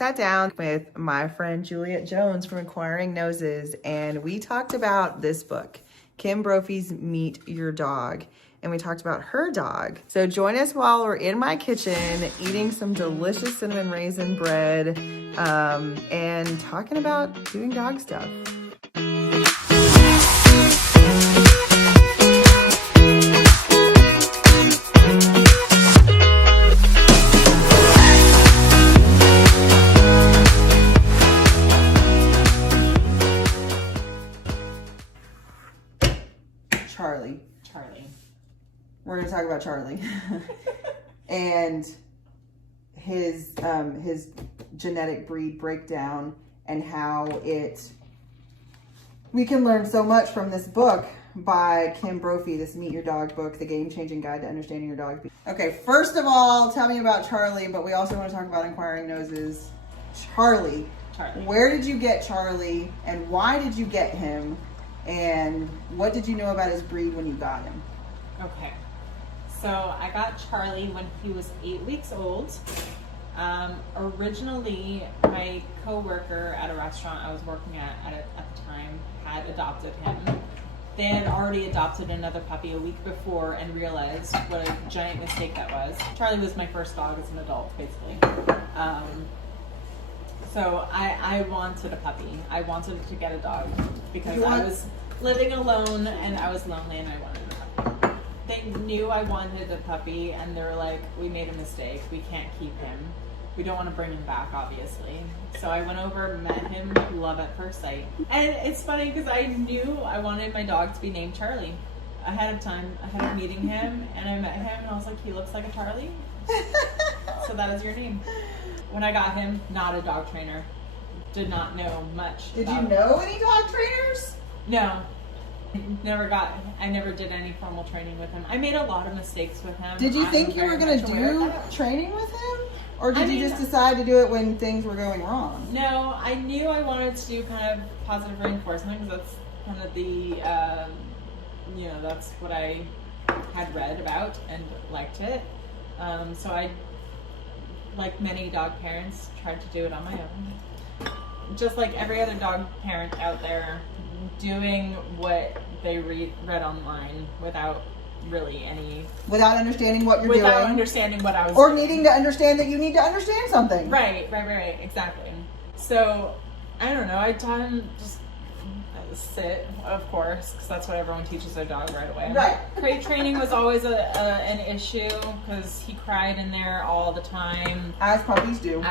sat down with my friend Juliette Jones from Inquiring Noses, and we talked about this book, Kim Brophey's Meet Your Dog. And we talked about her dog. So join us while we're in my kitchen eating some delicious cinnamon raisin bread and talking about doing dog stuff. Charlie. We're going to talk about Charlie and his genetic breed breakdown and how we can learn so much from this book by Kim Brophey, this Meet Your Dog book, the game-changing guide to understanding your dog. Okay, first of all, tell me about Charlie, but we also want to talk about Inquiring Noses. Charlie. Where did you get Charlie, and why did you get him, and what did you know about his breed when you got him? Okay. So I got Charlie when he was 8 weeks old. Originally, my co-worker at a restaurant I was working at the time had adopted him. They had already adopted another puppy a week before and realized what a giant mistake that was. Charlie was my first dog as an adult, basically. So I wanted a puppy. I wanted to get a dog because I was living alone and I was lonely and I wanted a puppy. They knew I wanted a puppy and they were like, we made a mistake. We can't keep him. We don't want to bring him back, obviously. So I went over, met him, love at first sight. And it's funny because I knew I wanted my dog to be named Charlie ahead of time, ahead of meeting him. And I met him and I was like, he looks like a Charlie. So that is your name. When I got him, not a dog trainer. Did not know much. Did you know any dog trainers? No. I never did any formal training with him. I made a lot of mistakes with him. Did you think you were going to do training with him? Or did you just decide to do it when things were going wrong? No, I knew I wanted to do kind of positive reinforcement because that's kind of the, that's what I had read about and liked it. So I, like many dog parents, tried to do it on my own. Just like every other dog parent out there, doing what they read online without understanding what you're doing. Without understanding what I was doing. Or needing to understand that you need to understand something. Right, exactly. So, I don't know, I taught him just sit, of course, because that's what everyone teaches their dog right away. Right. Crate training was always an issue because he cried in there all the time. As puppies do.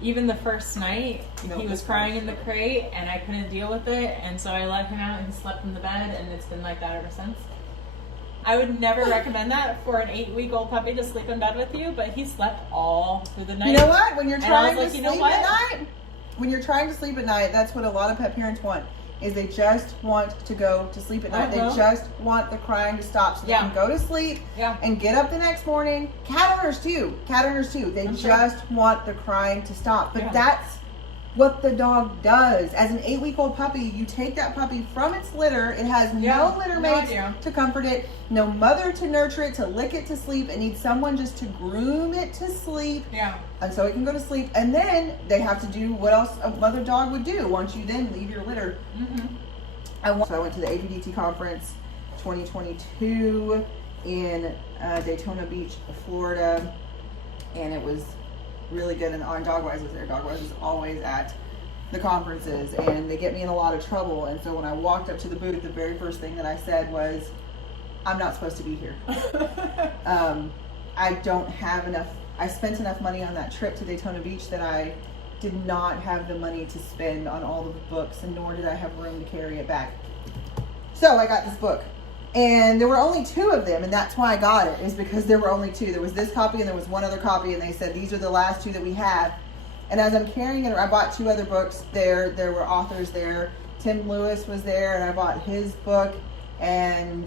Even the first night, he was crying in the crate and I couldn't deal with it, and so I let him out and he slept in the bed, and it's been like that ever since. I would never recommend that for an 8-week-old puppy to sleep in bed with you, but he slept all through the night. You know what? When you're trying to sleep at night, that's what a lot of pet parents want. Is they just want to go to sleep at night. They just want the crying to stop so they can go to sleep and get up the next morning. Cat owners too. They just want the crying to stop. But that's what the dog does. As an 8-week-old puppy, you take that puppy from its litter. It has no litter mates to comfort it, no mother to nurture it, to lick it to sleep. It needs someone just to groom it to sleep. And so it can go to sleep. And then they have to do what else a mother dog would do once you then leave your litter. So I went to the APDT conference 2022 in Daytona Beach, Florida. And it was really good, and Dogwise was there. Dogwise is always at the conferences, and they get me in a lot of trouble. And so when I walked up to the booth, the very first thing that I said was, I'm not supposed to be here. I don't have enough. I spent enough money on that trip to Daytona Beach that I did not have the money to spend on all of the books, and nor did I have room to carry it back. So I got this book. And there were only 2 of them, and that's why I got it, is because there were only 2. There was this copy and there was one other copy, and they said, these are the last 2 that we have. And as I'm carrying it, I bought 2 other books there. There were authors there. Tim Lewis was there, and I bought his book. And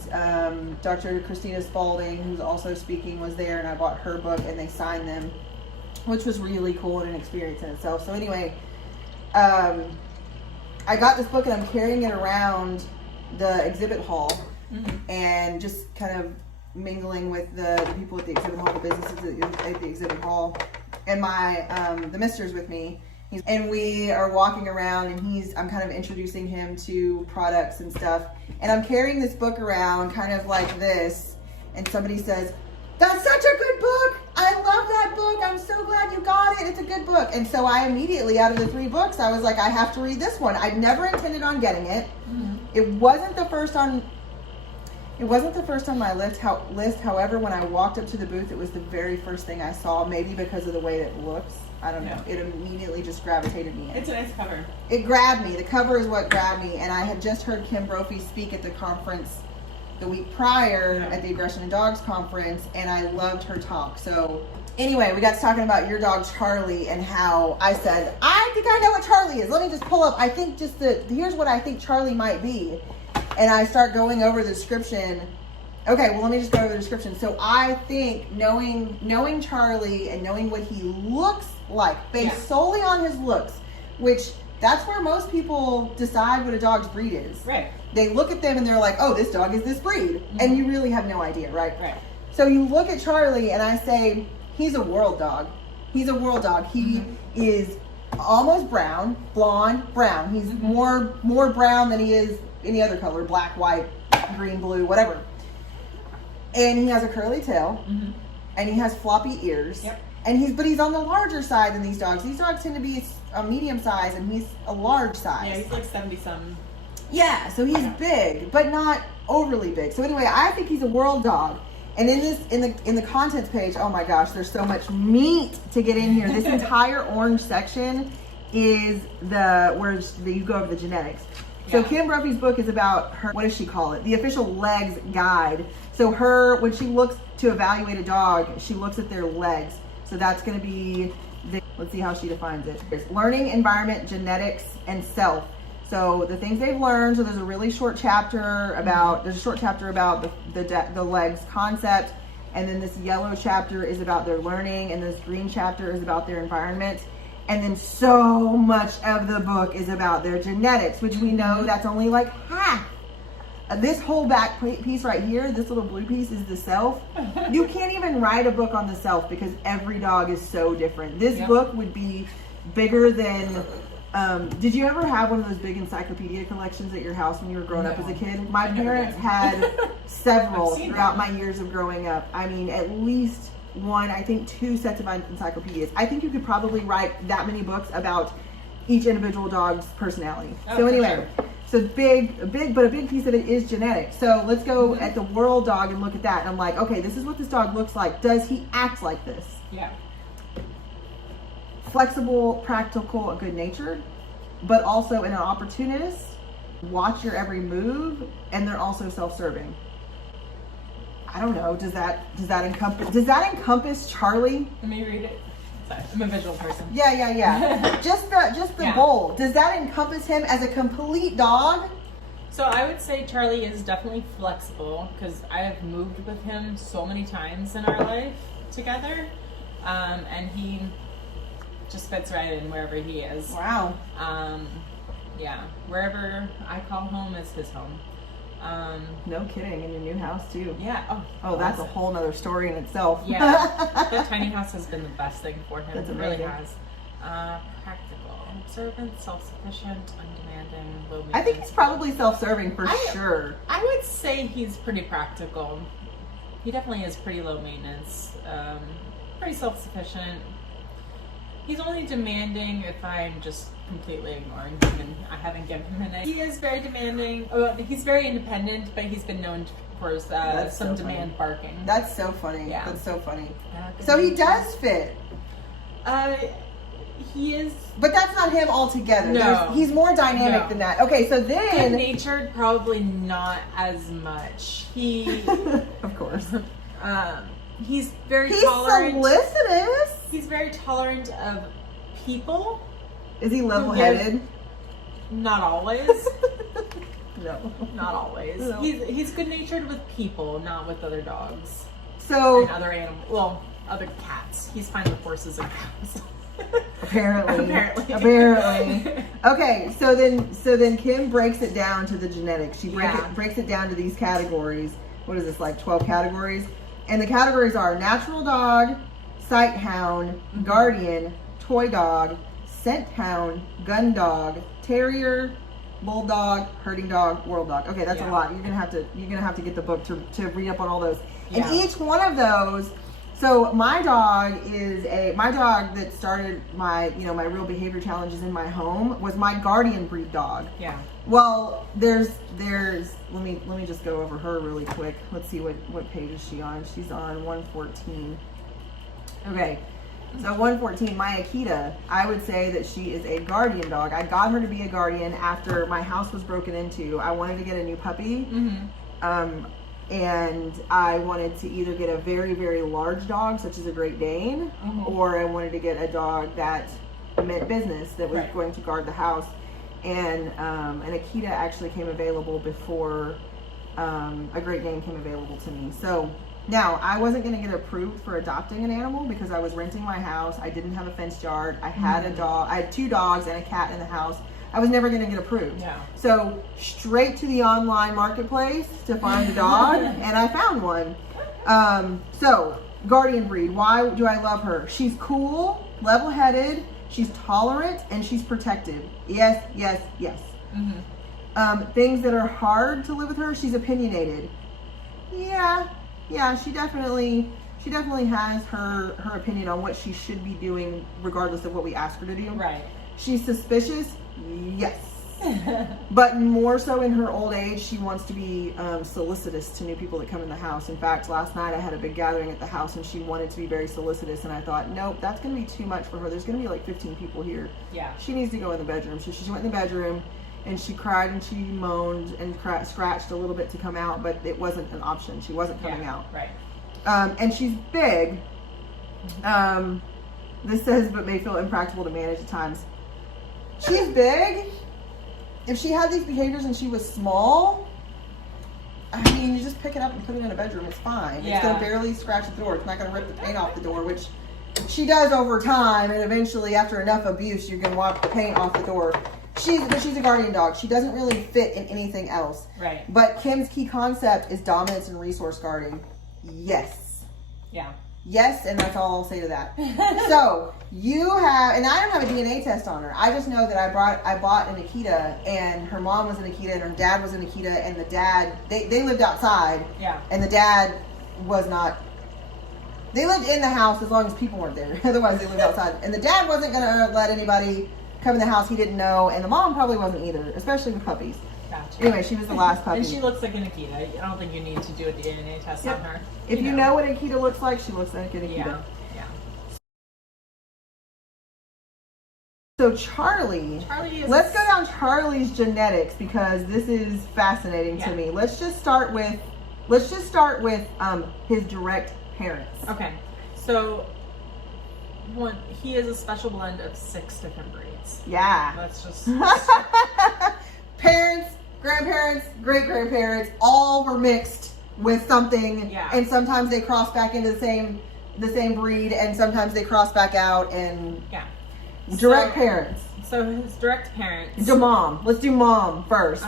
Dr. Christina Spalding, who's also speaking, was there, and I bought her book, and they signed them, which was really cool and an experience in itself. So anyway, I got this book, and I'm carrying it around the exhibit hall. And just kind of mingling with the people at the exhibit hall, the businesses at the exhibit hall, and the mister's with me. And we are walking around, and I'm kind of introducing him to products and stuff. And I'm carrying this book around kind of like this. And somebody says, "That's such a good book. I love that book. I'm so glad you got it. It's a good book." And so I immediately, out of the 3 books, I was like, I have to read this one. I'd never intended on getting it. Mm-hmm. It wasn't the first on my list. However, when I walked up to the booth, it was the very first thing I saw, maybe because of the way it looks. I don't know. It immediately just gravitated me in. It's a nice cover. It grabbed me. The cover is what grabbed me. And I had just heard Kim Brophey speak at the conference the week prior at the Aggression in Dogs conference, and I loved her talk. So anyway, we got to talking about your dog Charlie, and how I said, I think I know what Charlie is. Let me just pull up. I think here's what I think Charlie might be. And I start going over the description. Okay, well, let me just go over the description. So I think knowing Charlie and knowing what he looks like, based solely on his looks, which that's where most people decide what a dog's breed is. Right. They look at them and they're like, oh, this dog is this breed. Mm-hmm. And you really have no idea, right? Right. So you look at Charlie and I say, he's a world dog. He's a world dog. He is almost brown, blonde, brown. He's more brown than he is any other color, black, white, green, blue, whatever. And he has a curly tail, and he has floppy ears. Yep. And but he's on the larger side than these dogs. These dogs tend to be a medium size, and he's a large size. Yeah, he's like 70-something. Yeah, so he's big, but not overly big. So anyway, I think he's a world dog. And in the contents page, oh my gosh, there's so much meat to get in here. This entire orange section is where you go over the genetics. So Kim Brophey's book is about her, what does she call it? The official legs guide. So when she looks to evaluate a dog, she looks at their legs. So that's going to be, let's see how she defines it. It's learning, environment, genetics, and self. So the things they've learned. So there's a really short chapter about, the legs concept. And then this yellow chapter is about their learning. And this green chapter is about their environment. And then so much of the book is about their genetics, which we know that's only like half. This whole back piece right here, this little blue piece, is the self. You can't even write a book on the self because every dog is so different. This book would be bigger than, did you ever have one of those big encyclopedia collections at your house when you were growing up as a kid? My parents had several throughout my years of growing up. I mean, at least one, I think 2 sets of encyclopedias. I think you could probably write that many books about each individual dog's personality. So anyway, so a big piece of it is genetic. So let's go at the world dog and look at that. And I'm like, okay, this is what this dog looks like. Does he act like this? Yeah. Flexible, practical, good-natured, but also an opportunist. Watch your every move, and they're also self-serving. I don't know. Does that encompass Charlie? Let me read it. Sorry, I'm a visual person. Yeah. just the bowl. Does that encompass him as a complete dog? So I would say Charlie is definitely flexible because I have moved with him so many times in our life together, and he just fits right in wherever he is. Wow. Yeah. Wherever I call home is his home. No kidding, in your new house too. Yeah. Oh, that's a whole nother story in itself. Yeah. The tiny house has been the best thing for him. That's it amazing. really has. Practical, observant, self-sufficient, undemanding, low maintenance. I think he's probably self-serving for sure. I would say he's pretty practical. He definitely is pretty low maintenance. Pretty self-sufficient. He's only demanding if I'm just completely ignoring him and I haven't given him an. He is very demanding. He's very independent, but he's been known for some demand barking. That's so funny. Yeah. That's so funny. So he does fit. He is. But that's not him altogether. No. He's more dynamic than that. Okay, so then. Good-natured, probably not as much. He. Of course. He's very tolerant. He's solicitous. He's very tolerant of people. Is he level-headed? Not always. No. Not always. No. He's good-natured with people, not with other dogs. So. And other animals. Well, other cats. He's fine with horses and cows. Apparently. Okay, so then Kim breaks it down to the genetics. She breaks it down to these categories. what is this, like 12 categories? And the categories are natural dog, sight hound, guardian, toy dog, scent hound, gun dog, terrier, bulldog, herding dog, world dog. Okay, that's a lot. You're gonna have to get the book to read up on all those. And each one of those. So my dog that started my my real behavior challenges in my home was my guardian breed dog. Yeah. Well, there's let me just go over her really quick. Let's see what page is she on. She's on 114. Okay. So 114, my Akita, I would say that she is a guardian dog. I got her to be a guardian after my house was broken into. I wanted to get a new puppy. And I wanted to either get a very, very large dog, such as a Great Dane, or I wanted to get a dog that meant business, that was going to guard the house. And an Akita actually came available before a Great Dane came available to me. So now, I wasn't going to get approved for adopting an animal because I was renting my house. I didn't have a fenced yard. I had a dog. I had 2 dogs and a cat in the house. I was never going to get approved. Yeah. So straight to the online marketplace to find a dog, and I found one. So guardian breed. Why do I love her? She's cool, level-headed, she's tolerant, and she's protective. Yes, yes, yes. Things that are hard to live with her. She's opinionated. Yeah, she definitely has her opinion on what she should be doing, regardless of what we ask her to do. Right. She's suspicious. Yes. But more so in her old age, she wants to be solicitous to new people that come in the house. In fact, last night I had a big gathering at the house, and she wanted to be very solicitous, and I thought, nope, that's going to be too much for her. There's going to be like 15 people here. Yeah. She needs to go in the bedroom. So she went in the bedroom. And she cried and she moaned and scratched a little bit to come out, but it wasn't an option. She wasn't coming out. Right. And she's big. This says, but may feel impractical to manage at times. She's big. If she had these behaviors and she was small, I mean, you just pick it up and put it in a bedroom. It's fine. Yeah. It's going to barely scratch the door. It's not going to rip the paint off the door, which she does over time. And eventually, after enough abuse, you're going to wipe the paint off the door. She's a guardian dog. She doesn't really fit in anything else. Right. But Kim's key concept is dominance and resource guarding. Yes. Yeah. Yes, and that's all I'll say to that. So you have, and I don't have a DNA test on her. I just know that I bought an Akita, and her mom was an Akita, and her dad was an Akita, and the dad they lived outside. Yeah. And the dad was not. They lived in the house as long as people weren't there. Otherwise, they lived outside. And the dad wasn't gonna let anybody come in the house he didn't know, and the mom probably wasn't either, especially with puppies. Gotcha. Anyway, she was the last puppy. And she looks like an Akita. I don't think you need to do a DNA test on her. If you know what an Akita looks like, she looks like an Akita. Yeah. So Charlie is let's go down Charlie's genetics, because this is fascinating to me. Let's just start with his direct parents. Okay. So he is a special blend of 6 different breeds. Yeah. That's just parents, grandparents, great grandparents, all were mixed with something. Yeah. And sometimes they cross back into the same breed, and sometimes they cross back out. And direct parents. So his direct parents. The mom. Let's do mom first.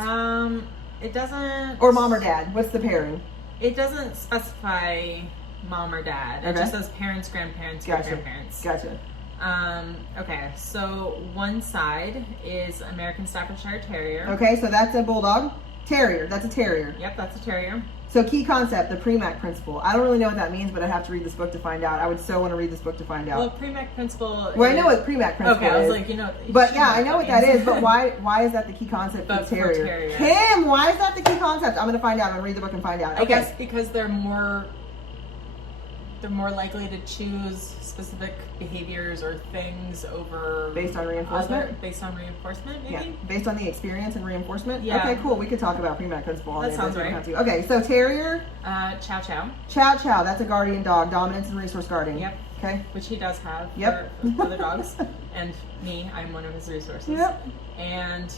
It doesn't. Or mom or dad. What's the pairing? It doesn't specify mom or dad. It just says parents, grandparents, great-grandparents. Gotcha. Okay, so one side is American Staffordshire Terrier. Okay, so that's a bulldog. Terrier, that's a terrier. Yep, that's a terrier. So key concept, the Premack principle. I don't really know what that means, but I have to read this book to find out. I would so want to read this book to find out. Well, Premack principle. Well, I know what Premack principle is. Okay, I was like, But yeah, I know what that is. But why is that the key concept for terrier? Kim, why is that the key concept? I'm going to find out. I'm going to read the book and find out. I guess because they're more likely to choose specific behaviors or things over based on reinforcement. Maybe. Yeah, based on the experience and reinforcement. Yeah. Okay, cool. We could talk about Premack principle. That sounds right. Okay, so terrier. Chow Chow. Chow Chow. That's a guardian dog. Dominance and resource guarding. Yep. Okay. Which he does have. For other dogs, and me. I'm one of his resources. Yep. And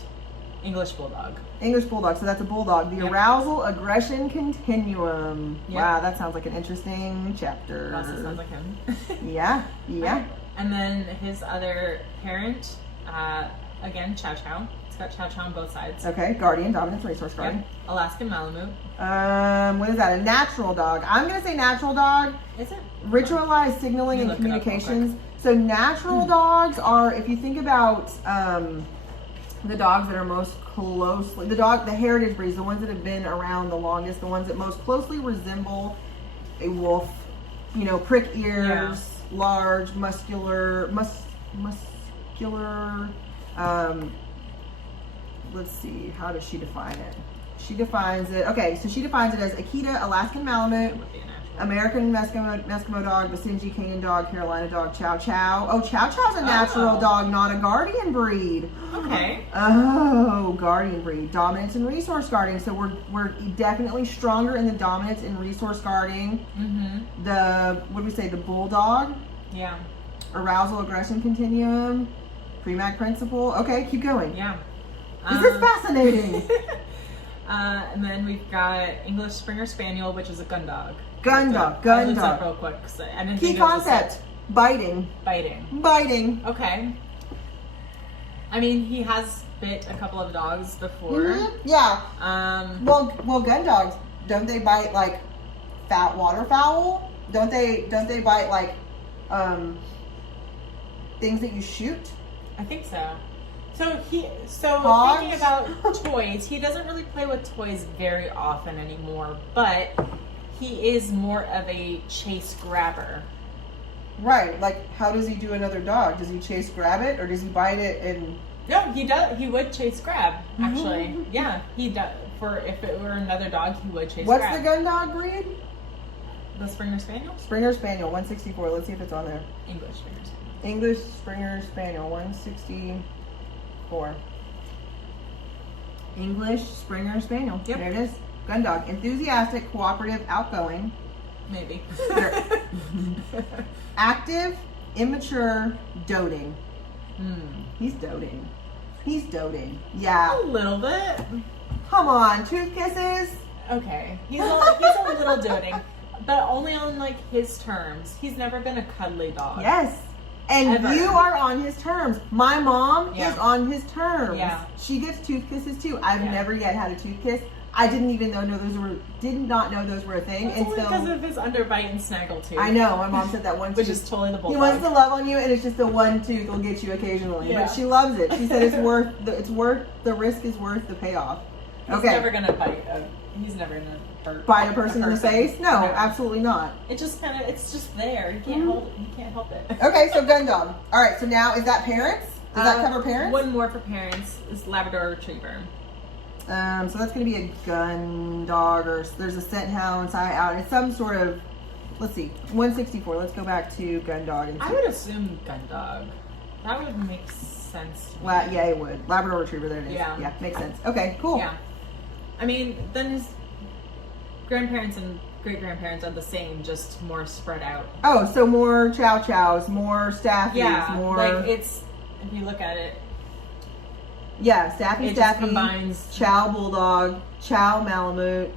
English Bulldog. English Bulldog, so that's a bulldog. The arousal aggression continuum. Yep. Wow, that sounds like an interesting chapter. Also sounds like him. Yeah. Right. And then his other parent, again, Chow Chow. It's got Chow Chow on both sides. Okay, Guardian, Dominance, Resource Guarding. Yep. Alaskan Malamute. What is that? A natural dog. I'm going to say natural dog. Is it? Ritualized signaling and communications. So natural dogs are, if you think about the dogs that are most closely, the heritage breeds, the ones that have been around the longest, the ones that most closely resemble a wolf, you know, prick ears, large, muscular, let's see, how does she define it? She defines it, okay, so she defines it as Akita, Alaskan Malamute, American Eskimo dog, Basenji Canyon dog, Carolina dog, Chow Chow. Oh, Chow Chow's a natural dog, not a guardian breed. Okay. Oh, guardian breed. Dominance and resource guarding. So we're definitely stronger in the dominance and resource guarding. Mm-hmm. What do we say? The bulldog. Yeah. Arousal aggression continuum. Premack principle. Okay, keep going. Yeah. This is fascinating. And then we've got English Springer Spaniel, which is a gun dog. Gun dog. I looked up real quick. I didn't Key concept. Biting. Okay. I mean, he has bit a couple of dogs before. Mm-hmm. Yeah. Well, gun dogs, don't they bite like fat waterfowl? Don't they bite like things that you shoot? I think so. So thinking about toys, he doesn't really play with toys very often anymore, but he is more of a chase grabber. Right. Like, how does he do another dog? Does he chase grab it, or does he bite it and... No, he does. He would chase grab, actually. Mm-hmm. Yeah, he does. If it were another dog, he would chase grab. What's the gun dog breed? The Springer Spaniel? Springer Spaniel, 164. Let's see if it's on there. English Springer Spaniel. English Springer Spaniel, 164. English Springer Spaniel. Yep. There it is. Gun dog. Enthusiastic, cooperative, outgoing. Maybe. Active, immature, doting. He's doting. Yeah. A little bit. Come on, tooth kisses. Okay. He's a little doting, but only on like his terms. He's never been a cuddly dog. Yes. And ever. You are on his terms. My mom is on his terms. Yeah. She gets tooth kisses too. I've never yet had a tooth kiss. I did not know those were a thing. It's only because of his underbite and snaggle tooth. I know. My mom said that one tooth. Which is totally the bulldog. He wants to love on you, and it's just the one tooth will get you occasionally. Yeah. But she loves it. She said the risk is worth the payoff. He's never gonna bite. He's never gonna bite a person in the face. No, absolutely not. It's just there. You can't hold it. You can't help it. Okay, so gun dog. All right. So now is that parents? Does that cover parents? One more for parents is Labrador Retriever. So that's going to be a gun dog, or there's a scent hound, out. It's some sort of, let's see, 164. Let's go back to gun dog. I would assume gun dog. That would make sense to me. Yeah, it would. Labrador Retriever, there it is. Yeah, makes sense. Okay, cool. Yeah. I mean, then his grandparents and great-grandparents are the same, just more spread out. Oh, so more Chow Chows, more Staffies, more... like it's, if you look at it, Staffy, combines Chow Bulldog, Chow Malamute,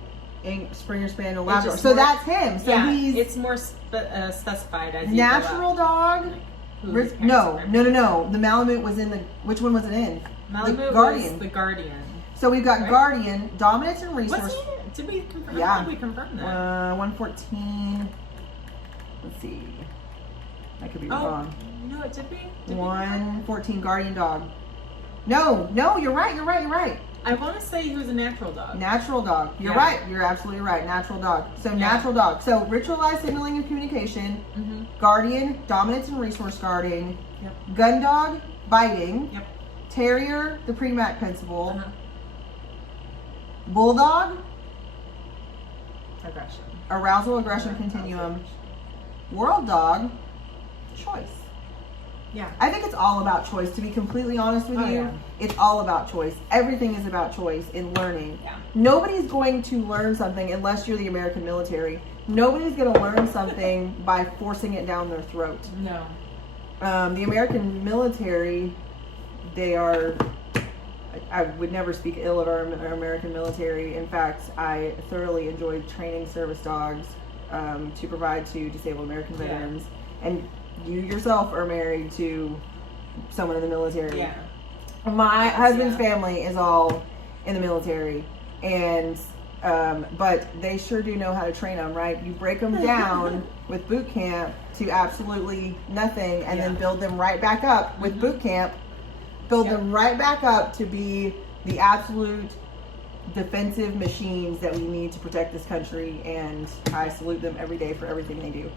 Springer Spaniel, Labrador. So that's him. So it's more specified as natural dog. Like, no. The Malamute was in the. Which one was it in? Malamute was the Guardian. So we've got Guardian, Dominance and Resource. Did we confirm? Yeah. I think we confirmed that. 114. Let's see. I could be wrong. No, did we? 114 Guardian dog. No, you're right. I want to say he was a natural dog. Natural dog. You're right. You're absolutely right. Natural dog. So natural dog. So ritualized signaling and communication. Mm-hmm. Guardian, dominance and resource guarding. Yep. Gun dog, biting. Yep. Terrier, the Premack principle. Uh-huh. Bulldog, aggression. Arousal aggression continuum. World dog, choice. Yeah. I think it's all about choice, to be completely honest with you. Yeah. It's all about choice. Everything is about choice in learning. Yeah. Nobody's going to learn something unless you're the American military. Nobody's going to learn something by forcing it down their throat. No. The American military, they are... I would never speak ill of our American military. In fact, I thoroughly enjoyed training service dogs to provide to disabled American veterans. And you yourself are married to someone in the military. Yeah. My husband's family is all in the military, and but they sure do know how to train them, right? You break them down with boot camp to absolutely nothing, and then build them right back up with boot camp. Build them right back up to be the absolute defensive machines that we need to protect this country, and I salute them every day for everything they do.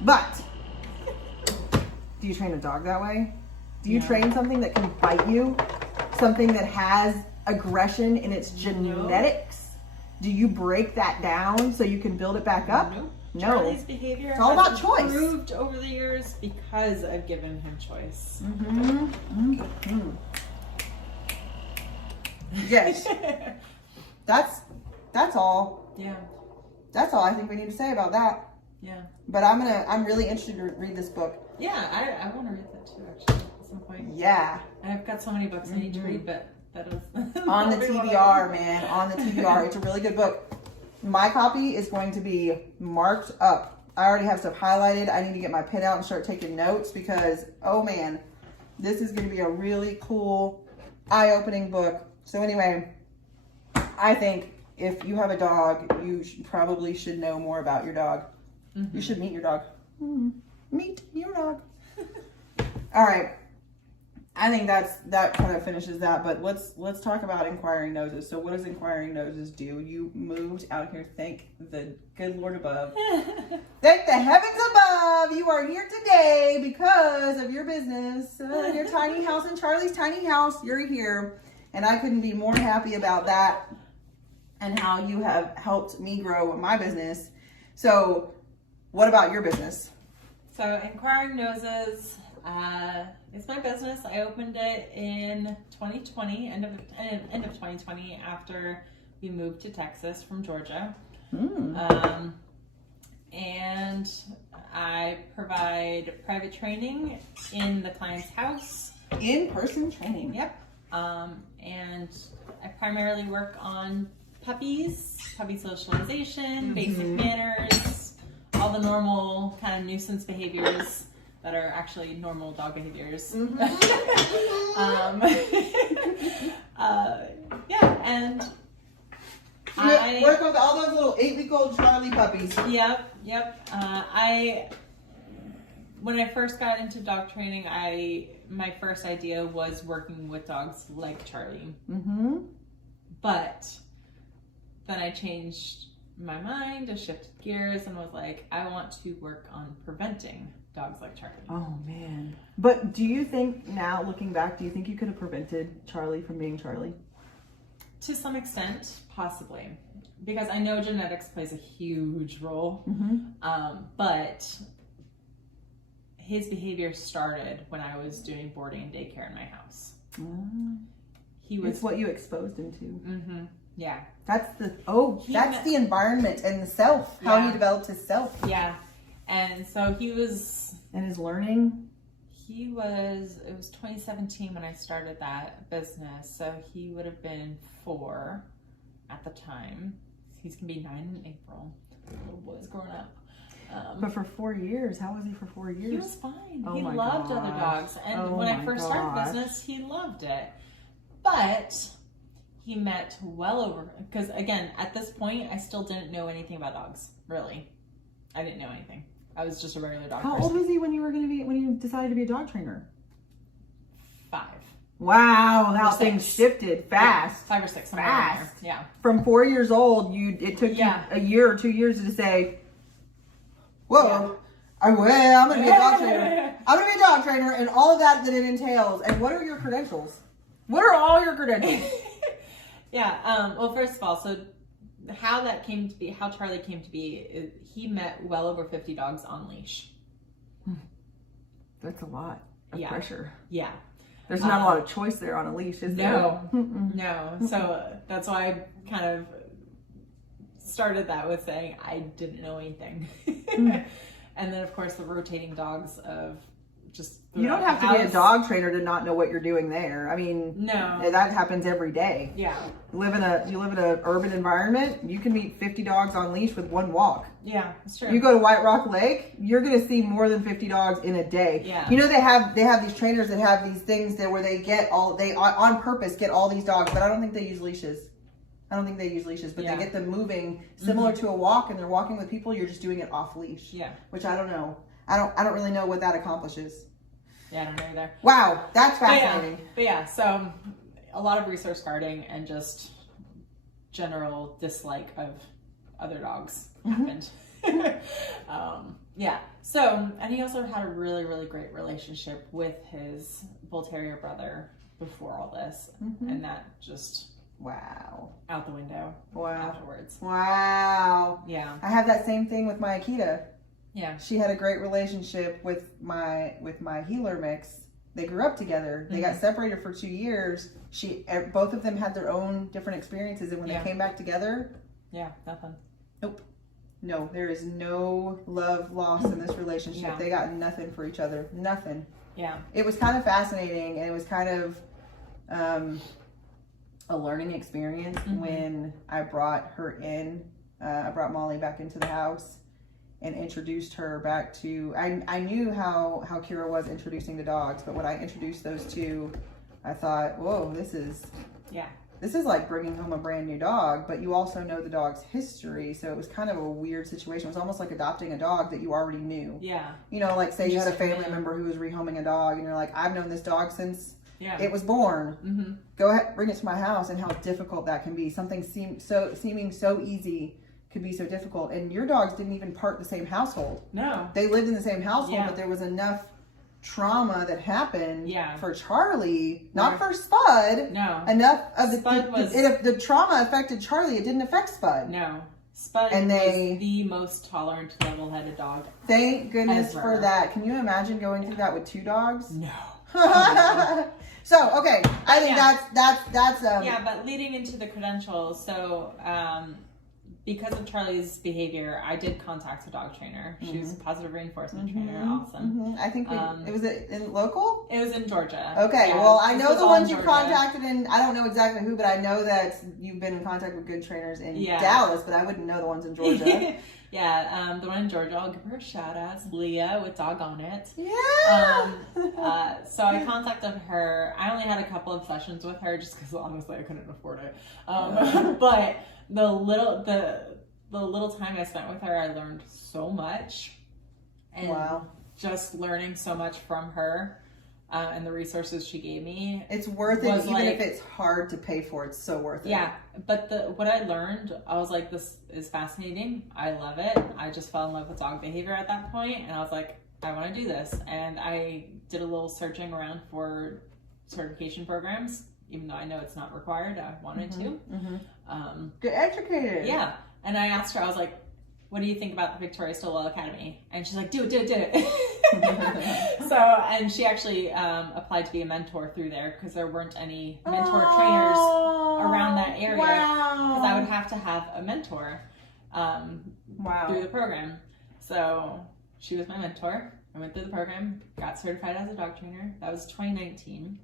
But do you train a dog that way? Do you train something that can bite you? Something that has aggression in its genetics? Do you break that down so you can build it back up? No. Charlie's behavior it's all about choice. Improved over the years because I've given him choice. Yes. That's all. Yeah. That's all I think we need to say about that. Yeah. But I'm really interested to read this book. Yeah, I want to read that too, actually, at some point. Yeah. I've got so many books I need to read, but that is on the TBR, man. On the TBR. It's a really good book. My copy is going to be marked up. I already have stuff highlighted. I need to get my pen out and start taking notes because, oh man, this is going to be a really cool, eye-opening book. So anyway, I think if you have a dog, you probably should know more about your dog. You should meet your dog. Meet your dog. All right. I think that kind of finishes that, but let's talk about Inquiring Noses. So what does Inquiring Noses do? You moved out here, thank the good Lord above. Thank the heavens above. You are here today because of your business, your tiny house and Charlie's tiny house. You're here, and I couldn't be more happy about that and how you have helped me grow my business. So what about your business? So Inquiring Noses, it's my business. I opened it in 2020, end of 2020, after we moved to Texas from Georgia. And I provide private training in the client's house. In-person training. Yep. And I primarily work on puppies, puppy socialization, basic manners, all the normal kind of nuisance behaviors that are actually normal dog behaviors. And I work with all those little 8-week-old Charlie puppies. Yep. When I first got into dog training, my first idea was working with dogs like Charlie. But then I changed my mind, I shifted gears, and was like, I want to work on preventing dogs like Charlie. Oh man. But do you think now, looking back, do you think you could have prevented Charlie from being Charlie? To some extent, possibly. Because I know genetics plays a huge role. But his behavior started when I was doing boarding and daycare in my house. It's what you exposed him to. Yeah. That's the environment and the self, how he developed his self. Yeah. And so he was... And his learning? It was 2017 when I started that business. So he would have been 4 at the time. He's going to be 9 in April. Little boy's growing up. But for 4 years, how was he for 4 years? He was fine. Oh he my loved gosh. other dogs. And when I first started business, he loved it. But he met well over, because again, at this point, I still didn't know anything about dogs, really. I didn't know anything. I was just a regular dog person. How old was he when you decided to be a dog trainer? 5. Wow, how things shifted fast. 5 or 6. Fast. Yeah. From 4 years old, it took you a year or 2 years to say, whoa, I'm going to be a dog trainer. I'm going to be a dog trainer and all of that it entails. And what are your credentials? What are all your credentials? Well, first of all, so how that came to be, how Charlie came to be, he met well over 50 dogs on leash. That's a lot of pressure. Yeah. There's not a lot of choice there on a leash, is there? No. So that's why I kind of started that with saying I didn't know anything. And then, of course, the rotating dogs of just you don't have to be a dog trainer to not know what you're doing there. I mean, no, that happens every day. Yeah. You live in an urban environment, you can meet 50 dogs on leash with one walk. Yeah, that's true. You go to White Rock Lake, you're going to see more than 50 dogs in a day. Yeah. You know, they have these trainers that have these things that where they on purpose get all these dogs, but I don't think they use leashes. But they get them moving similar to a walk, and they're walking with people. You're just doing it off leash. Yeah. Which I don't know. I don't really know what that accomplishes. Yeah, I don't know either. Wow, that's fascinating. But yeah, so a lot of resource guarding and just general dislike of other dogs happened. Yeah. So, and he also had a really, really great relationship with his Bull Terrier brother before all this, and that just out the window. Afterwards. Wow. Yeah. I have that same thing with my Akita. Yeah. She had a great relationship with my healer mix. They grew up together. They got separated for 2 years. Both of them had their own different experiences, and when they came back together, nothing. Nope. No, there is no love lost in this relationship. No. They got nothing for each other. Nothing. Yeah. It was kind of fascinating, and it was kind of a learning experience when I brought her in. I brought Molly back into the house and introduced her back to, I knew how Kira was introducing the dogs, but when I introduced those two, I thought, whoa, this is like bringing home a brand new dog, but you also know the dog's history, so it was kind of a weird situation. It was almost like adopting a dog that you already knew. Yeah. You know, like say you had a family member who was rehoming a dog, and you're like, I've known this dog since it was born. Go ahead, bring it to my house, and how difficult that can be. Something seeming so easy could be so difficult. And your dogs didn't even part the same household. No. They lived in the same household, but there was enough trauma that happened for Charlie, not for Spud. No. Enough of the trauma affected Charlie, it didn't affect Spud. No. Spud was the most tolerant, level-headed dog. Thank goodness for that. Can you imagine going through that with 2 dogs? No. So, okay. I think that's yeah, but leading into the credentials, so because of Charlie's behavior, I did contact a dog trainer. She was a positive reinforcement trainer. Awesome. I think it was in local? It was in Georgia. Okay. Yeah, well, I know the ones you contacted, and I don't know exactly who, but I know that you've been in contact with good trainers in Dallas, but I wouldn't know the ones in Georgia. Yeah, the one in Georgia, I'll give her a shout out. It's Leah with Dog On It. Yeah. So I contacted her. I only had a couple of sessions with her just because honestly I couldn't afford it. But the little time I spent with her, I learned so much, and just learning so much from her. And the resources she gave me, it's worth it, even if it's hard to pay for. It's so worth it. Yeah, but what I learned, I was like, this is fascinating. I love it. I just fell in love with dog behavior at that point, and I was like, I want to do this. And I did a little searching around for certification programs, even though I know it's not required. I wanted to. Get educated. Yeah, and I asked her, I was like, what do you think about the Victoria Stilwell Academy? And she's like, do it. So, and she actually applied to be a mentor through there because there weren't any mentor trainers around that area. Because I would have to have a mentor through the program. So she was my mentor. I went through the program, got certified as a dog trainer. That was 2019.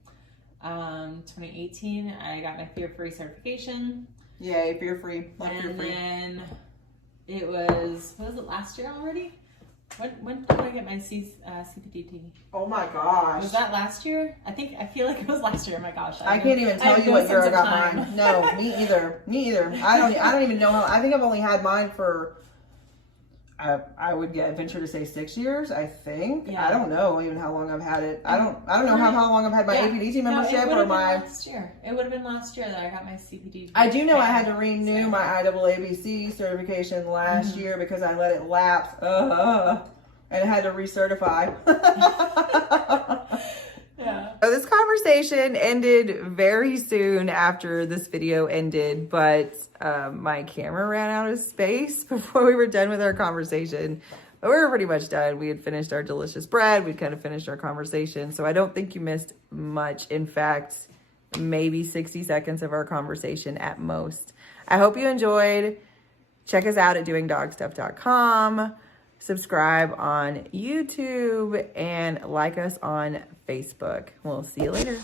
2018, I got my fear-free certification. Yay, fear-free. And then it was it last year already? When did I get my CPDT? Oh my gosh. Was that last year? I feel like it was last year. Oh my gosh. I can't even tell you what year I got mine. No, me either. I don't even know how. I think I've only had mine for, I would venture to say 6 years, I think. Yeah. I don't know even how long I've had it. I don't know how long I've had my APDT membership or my. Last year. It would have been last year that I got my CPD. I do know I had to renew my IAABC certification last year because I let it lapse. And had to recertify. Yeah. So this conversation ended very soon after this video ended, but my camera ran out of space before we were done with our conversation. But we were pretty much done. We had finished our delicious bread. We'd kind of finished our conversation. So I don't think you missed much. In fact, maybe 60 seconds of our conversation at most. I hope you enjoyed. Check us out at doingdogstuff.com. subscribe on YouTube, and like us on Facebook. We'll see you later.